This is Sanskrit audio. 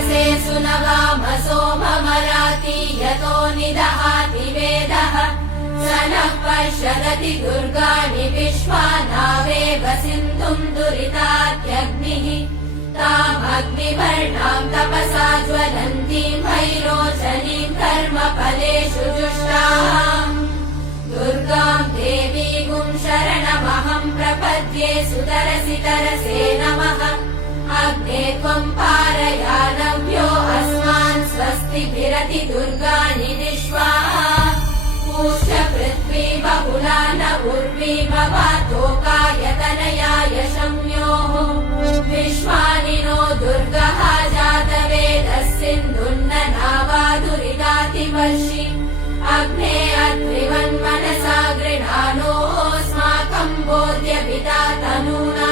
वयसे सुनवाम सोममराति यतो निदहाति वेदः स नः पर्षदति दुर्गाणि विश्वा नावेव सिन्धुम् दुरितात्यग्निः तामग्निवर्णाम् तपसा ज्वलन्तीम् भैरोचनीम् कर्मफलेषु जुष्टाम् दुर्गाम् देवीगुम् शरणमहम् प्रपद्ये सुतरसि तरसे नमः अग्ने त्वम् पारयानव्यो अस्मान् स्वस्तिभिरति दुर्गाणि विश्वाः पूष्य पृथ्वी बहुला न उर्वी भवातोकायतनयाय शम्योः विश्वानि नो दुर्गः जातवेदः सिन्धुन्न नावादुरिदातिवर्षि अग्ने अत्रिवन्मनसा गृणानोऽस्माकम् बोध्यपिता तनूना